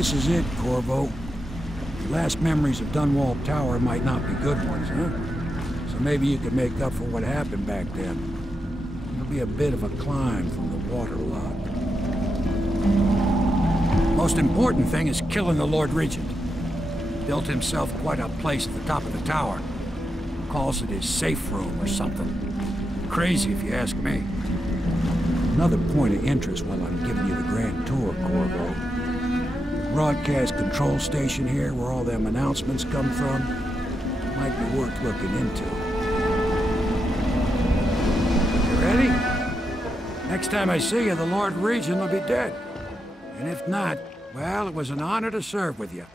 This is it, Corvo. Your last memories of Dunwall Tower might not be good ones, huh? So maybe you could make up for what happened back then. It'll be a bit of a climb from the waterlock. Most important thing is killing the Lord Regent. Built himself quite a place at the top of the tower. Calls it his safe room or something. Crazy if you ask me. Another point of interest while I'm giving you the grand tour, Corvo. Broadcast control station here, where all them announcements come from, might be worth looking into. You ready? Next time I see you, the Lord Regent will be dead. And if not, well, it was an honor to serve with you.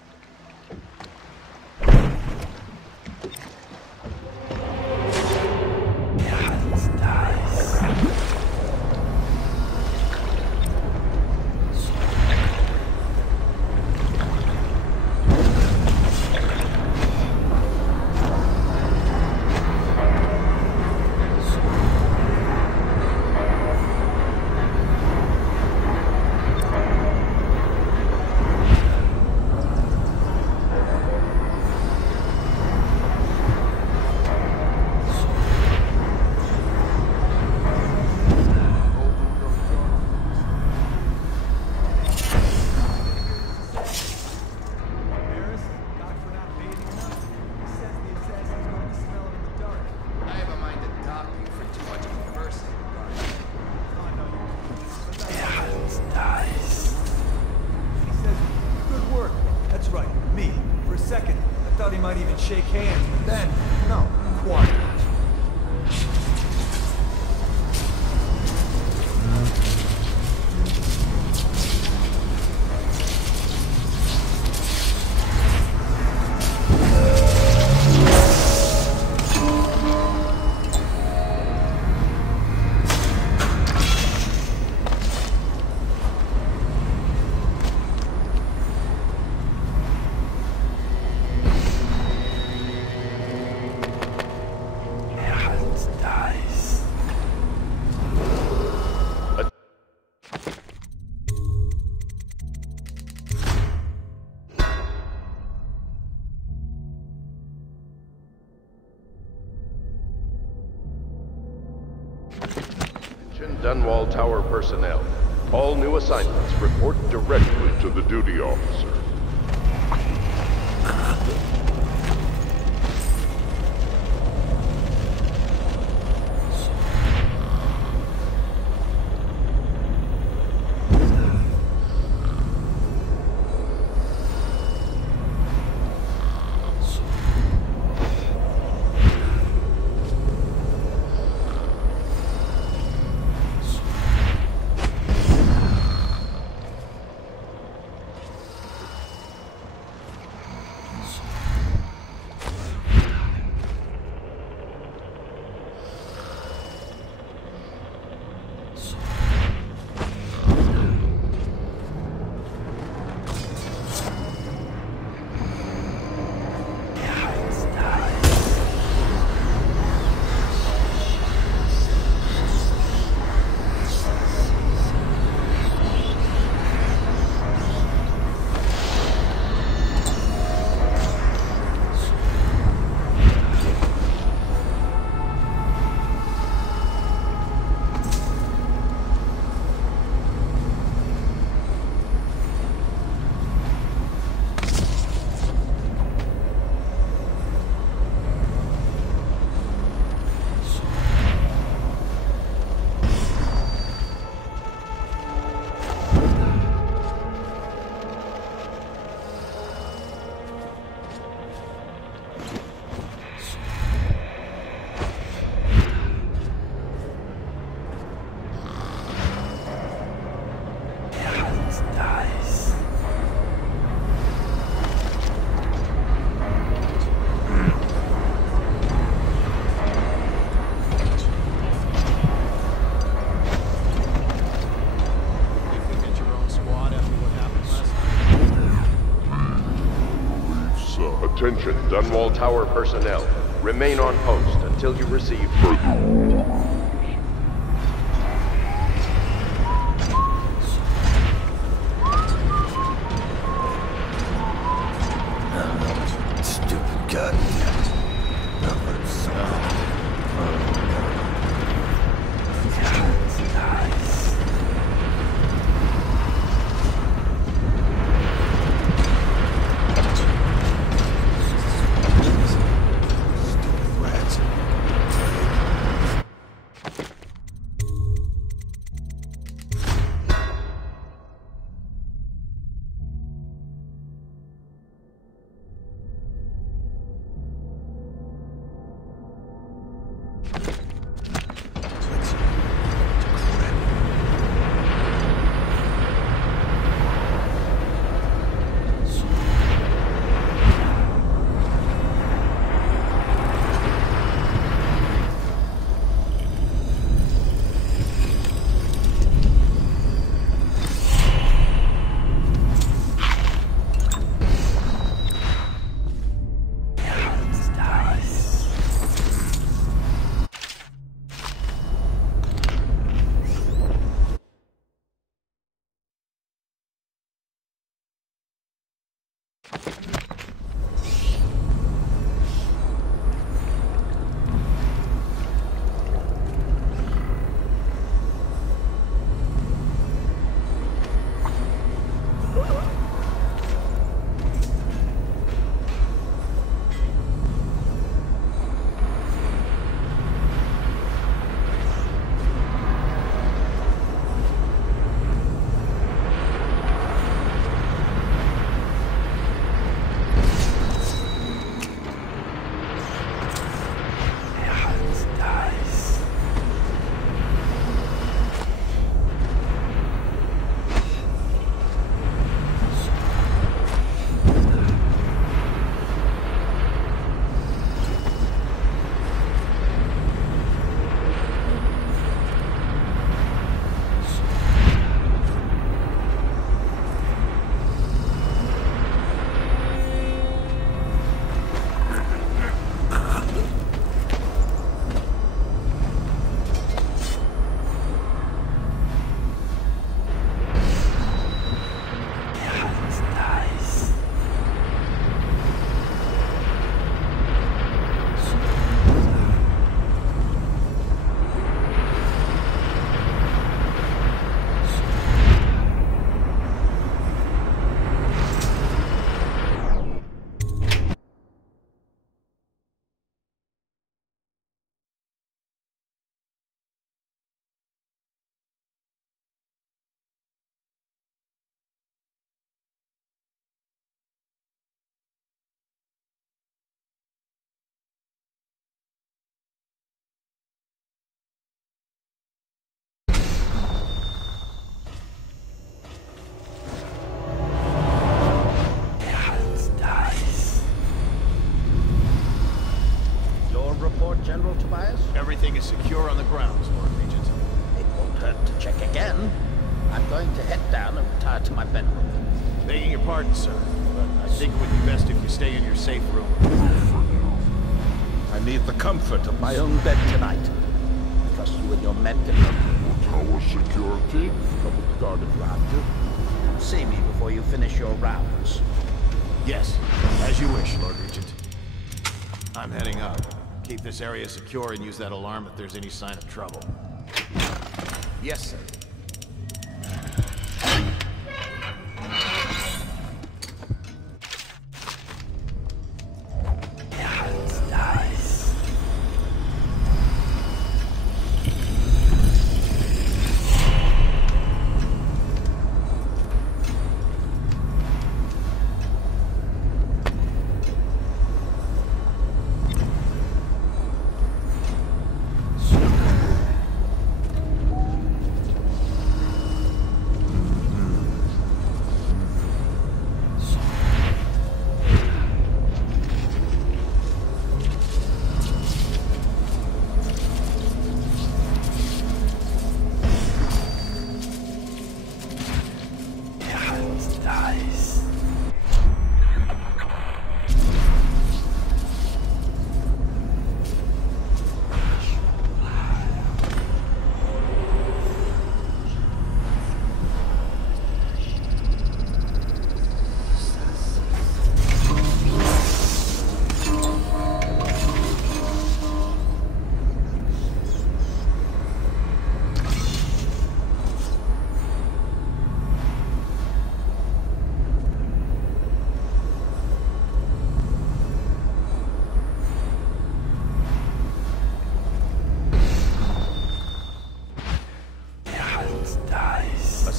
Shake hands, but then, no, quiet. Dunwall Tower personnel. All new assignments report directly to the duty officer. Attention, Dunwall Tower personnel. Remain on post until you receive further orders. Everything is secure on the grounds, Lord Regent. It won't hurt to check again. I'm going to head down and retire to my bedroom. Begging your pardon, sir, but I think it would be best if you stay in your safe room. I need the comfort of my own bed tonight. I trust you and your men can help me. Tower security? Public guard if you have to. See me before you finish your rounds. Yes, as you wish, Lord Regent. I'm heading up. Keep this area secure and use that alarm if there's any sign of trouble. Yes, sir.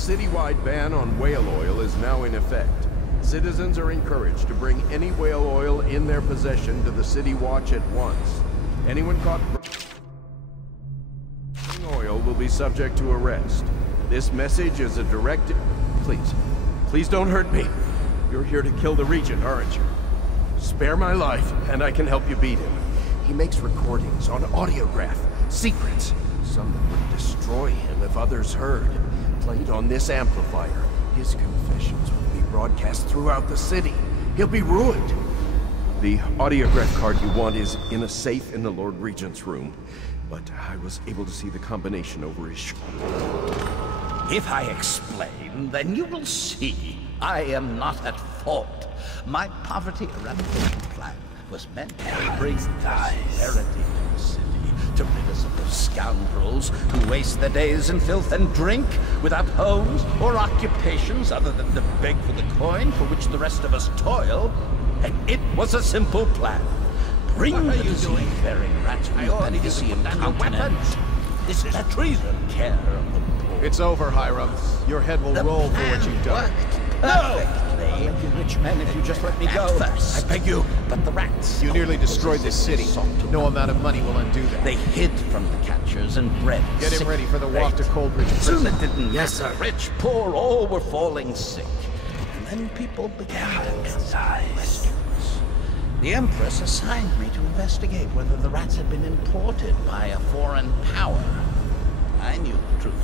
Citywide ban on whale oil is now in effect. Citizens are encouraged to bring any whale oil in their possession to the City Watch at once. Anyone caught bringing oil will be subject to arrest. This message is a direct... Please don't hurt me. You're here to kill the Regent, aren't you? Spare my life, and I can help you beat him. He makes recordings on audiograph, secrets. Some that would destroy him if others heard. Played on this amplifier, his confessions will be broadcast throughout the city. He'll be ruined. The audiograph card you want is in a safe in the Lord Regent's room, but I was able to see the combination over his shoulder. If I explain, then you will see I am not at fault. My poverty eradication plan was meant to bring prosperity to the city, to rid us of those scoundrels who waste their days in filth and drink, without homes or occupations other than to beg for the coin for which the rest of us toil. And it was a simple plan. Bring the disease-bearing rats from the Benedician continent. This is treason. Care of the poor. It's over, Hiram. Your head will roll for what you've done. Perfectly. Rich men, if you just let me go. First, I beg you. But the rats. You nearly destroyed this city. No amount of money will undo that. They hid from the catchers and bred. Get him ready for the walk to Coldridge Prison. Soon it didn't matter. Rich, poor, all were falling sick. And then people began to ask questions. The Empress assigned me to investigate whether the rats had been imported by a foreign power. I knew the truth.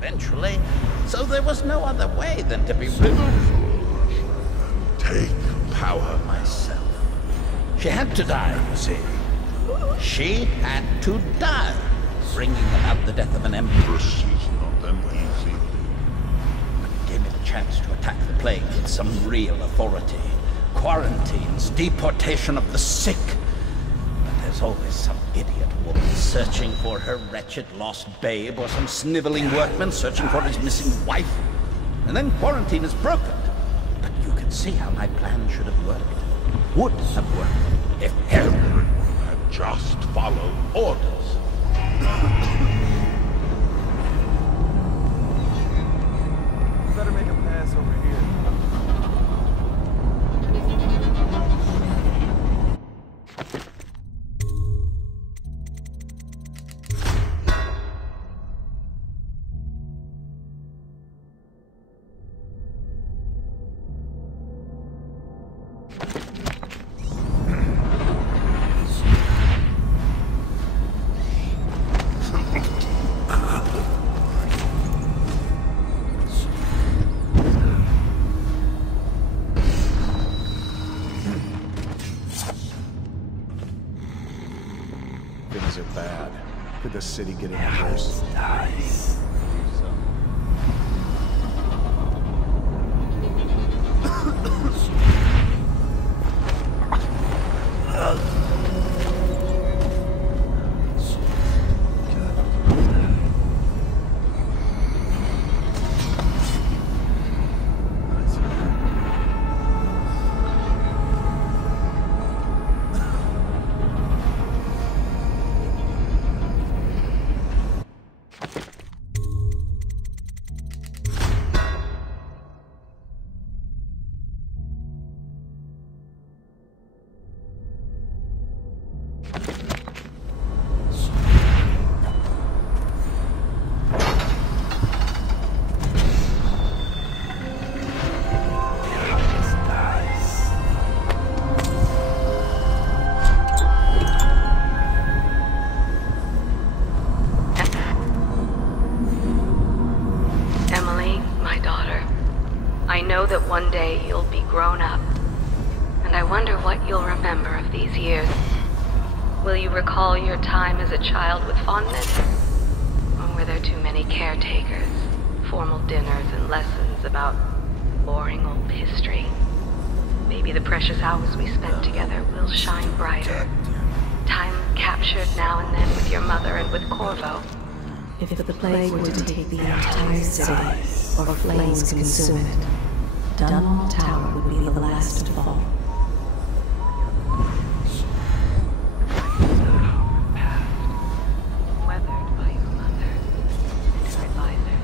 Eventually, so there was no other way than to be rid of Take power myself. She had to die, you see. She had to die, bringing about the death of an emperor. is not an easy thing. It gave me the chance to attack the plague with some real authority. Quarantines, deportation of the sick. But there's always some idiot woman searching for her wretched lost babe, or some sniveling workman searching for his missing wife. And then quarantine is broken. But you can see how my plan should have worked. Would have worked if everyone And just follow orders. Better make a pass over here. Things are bad. Could the city get any worse? That one day you'll be grown up, and I wonder what you'll remember of these years. Will you recall your time as a child with fondness? Or were there too many caretakers, formal dinners and lessons about boring old history? Maybe the precious hours we spent together will shine brighter. Time captured now and then with your mother and with Corvo. If the plague were to take the entire city, or flames consume it, Dunwall Tower would be the last to fall. Weathered by your mother and your advisor.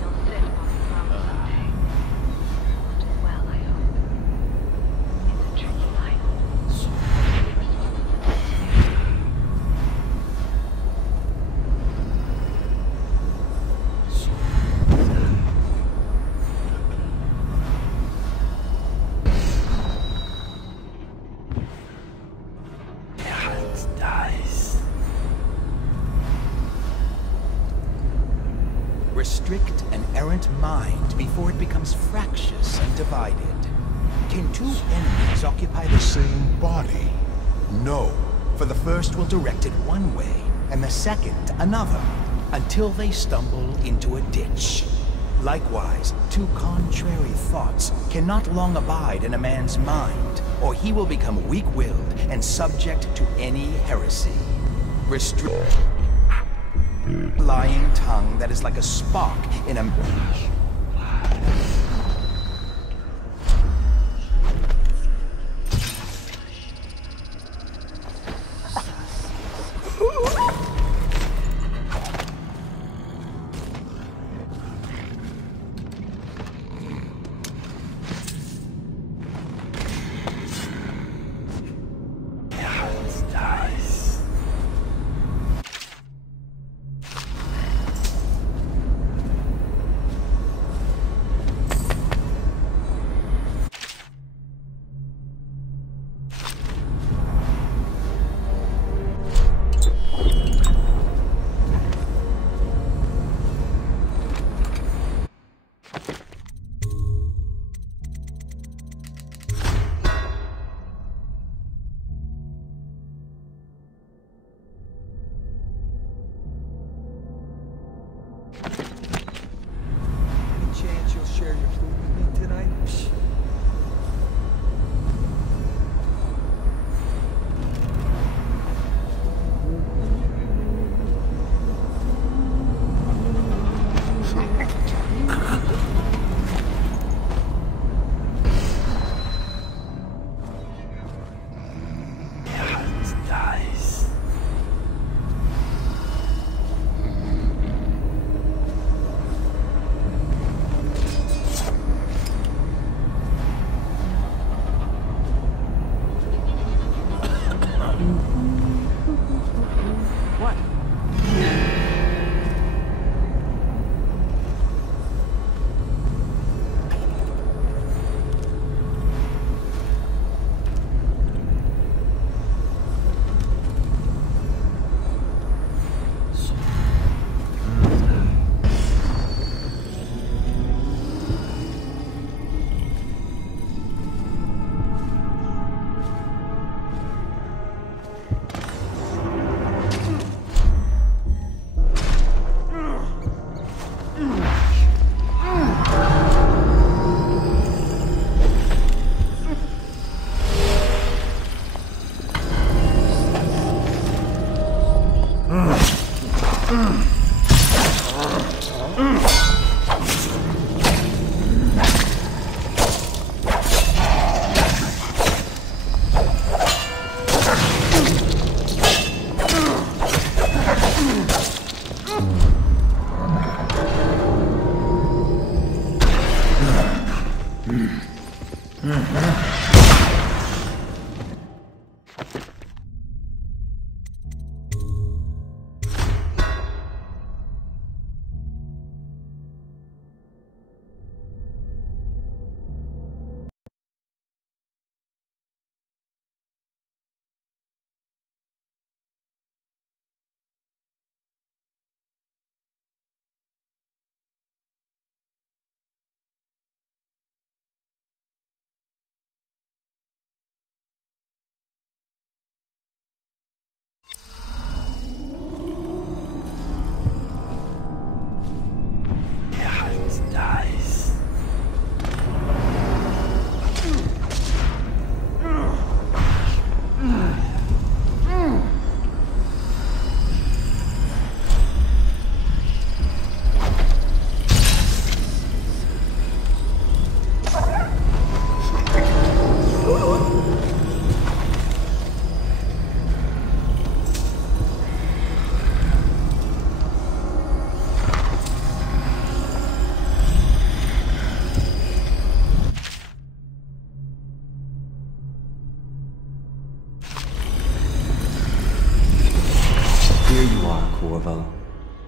You'll sit on the throne someday. You'll do well, I hope. It's a tricky life. Restrict an errant mind before it becomes fractious and divided. Can two enemies occupy the same body? No, for the first will direct it one way, and the second another, until they stumble into a ditch. Likewise, two contrary thoughts cannot long abide in a man's mind, or he will become weak-willed and subject to any heresy. Restrict lying tongue that is like a spark in a...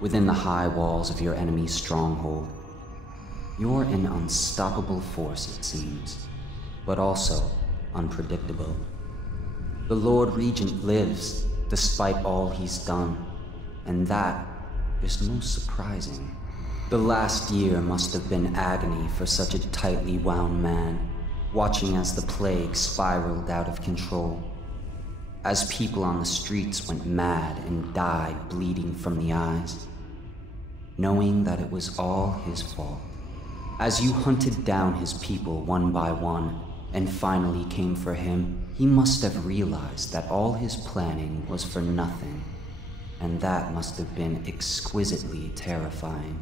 Within the high walls of your enemy's stronghold. You're an unstoppable force, it seems, but also unpredictable. The Lord Regent lives, despite all he's done, and that is most surprising. The last year must have been agony for such a tightly wound man, watching as the plague spiraled out of control. As people on the streets went mad and died bleeding from the eyes, knowing that it was all his fault. As you hunted down his people one by one and finally came for him, he must have realized that all his planning was for nothing, and that must have been exquisitely terrifying.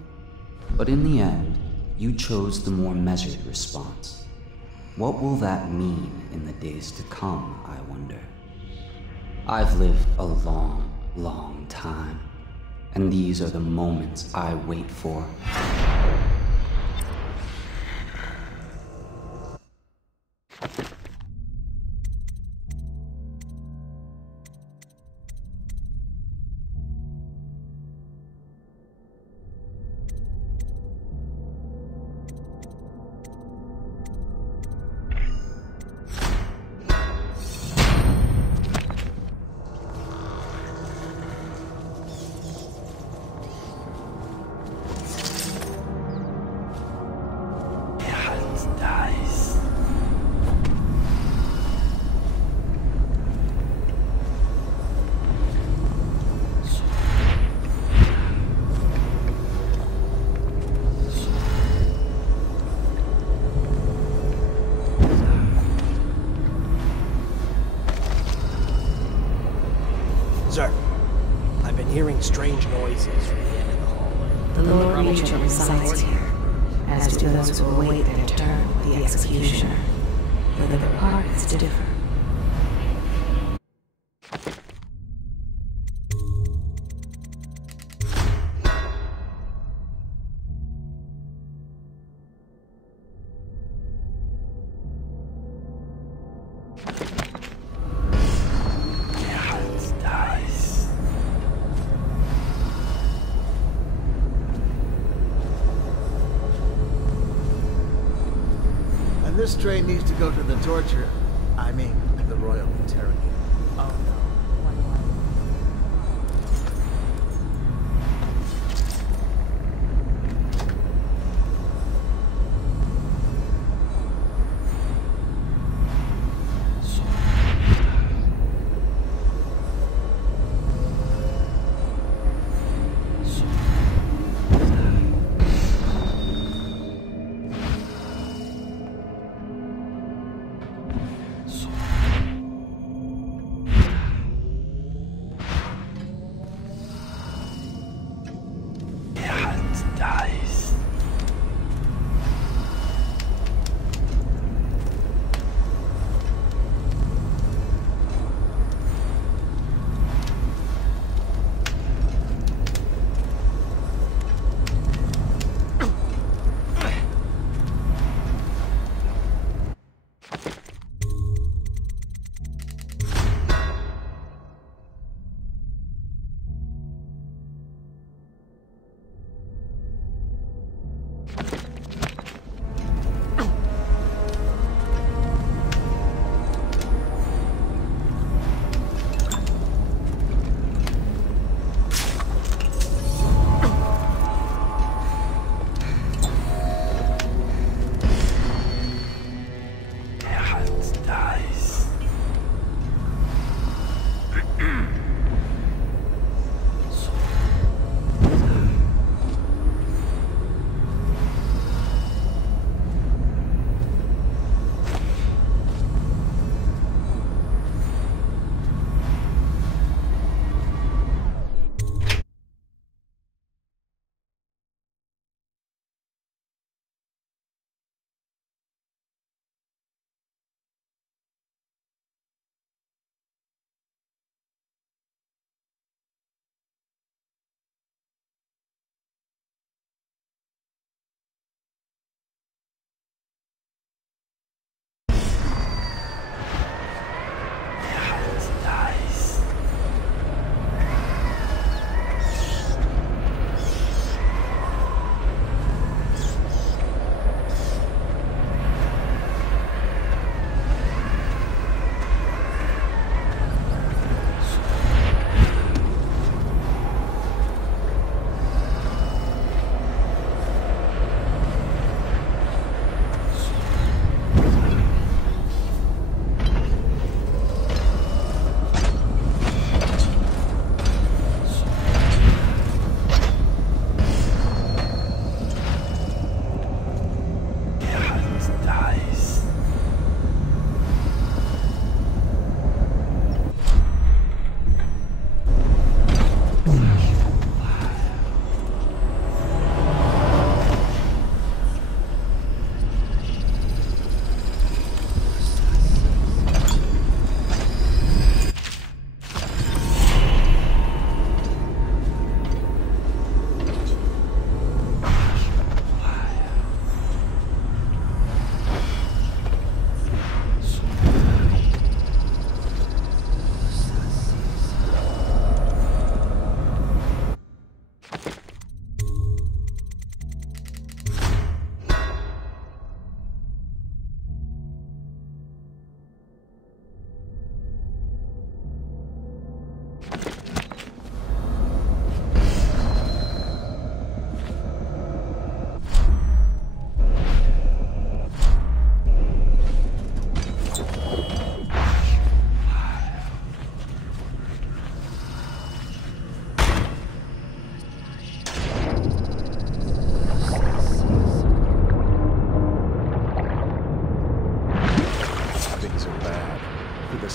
But in the end, you chose the more measured response. What will that mean in the days to come, I wonder? I've lived a long, long time, and these are the moments I wait for. Strange noises from the end of the hallway. The Lord Regent resides here, as do those who await their turn with the executioner, though their departments differ. This train needs to go to the torture. I mean, the Royal Interrogator. Oh no. dies.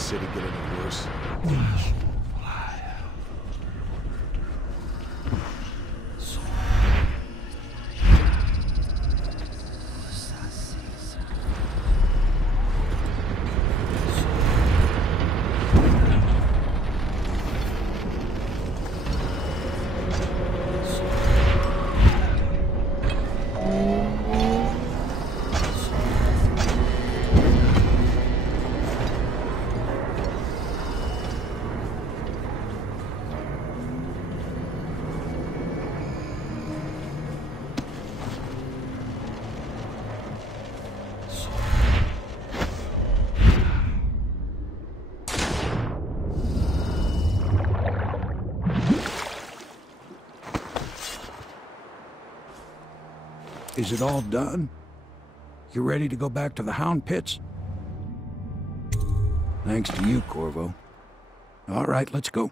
city get any worse? Is it all done? You ready to go back to the Hound Pits? Thanks to you, Corvo. All right, let's go.